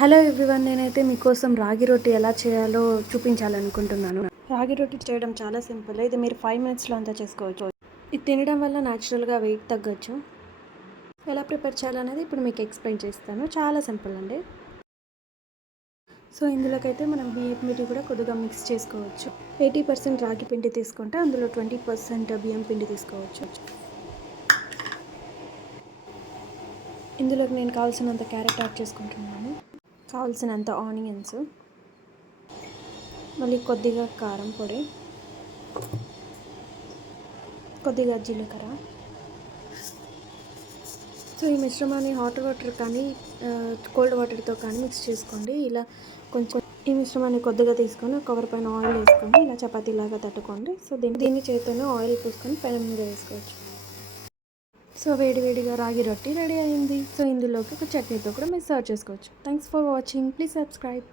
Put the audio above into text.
Hello everyone, నేనైతే మీకోసం రాగి రొట్టి ఎలా చేయాలో చూపించాలనుకుంటున్నాను. రాగి రొట్టి చేయడం చాలా సింపుల్. ఇది మీరు 5 మినిట్స్లో అంతా చేసుకోవచ్చు. ఇది తినడం వల్ల న్యాచురల్గా వెయిట్ తగ్గొచ్చు. ఎలా ప్రిపేర్ చేయాలనేది ఇప్పుడు మీకు ఎక్స్ప్లెయిన్ చేస్తాను. చాలా సింపుల్ అండి. సో ఇందులోకైతే మనం బియ్యం పిండి కూడా కొద్దిగా మిక్స్ చేసుకోవచ్చు. 80% రాగి పిండి తీసుకుంటే అందులో 20% బియ్యం పిండి తీసుకోవచ్చు. ఇందులోకి నేను కావాల్సినంత క్యారెట్ యాడ్ చేసుకుంటున్నాను, కావాల్సినంత ఆనియన్స్, మళ్ళీ కొద్దిగా కారం పొడి, కొద్దిగా జీలకర్ర. సో ఈ మిశ్రమాన్ని హాట్ వాటర్ కానీ కోల్డ్ వాటర్తో కానీ మిక్స్ చేసుకోండి. ఇలా కొంచెం ఈ మిశ్రమాన్ని కొద్దిగా తీసుకొని కవర్ పైన ఆయిల్ వేసుకొని ఇలా చపాతీలాగా తట్టుకోండి. సో దీన్ని చేతితోనే ఆయిల్ పూసుకొని పెనం మీద వేసుకోవచ్చు. సో వేడివేడిగా రాగి రొట్టి రెడీ అయింది. సో ఇందులోకి ఒక చట్నీతో కూడా మీరు సర్వ్ చేసుకోవచ్చు. Thanks for watching. Please subscribe.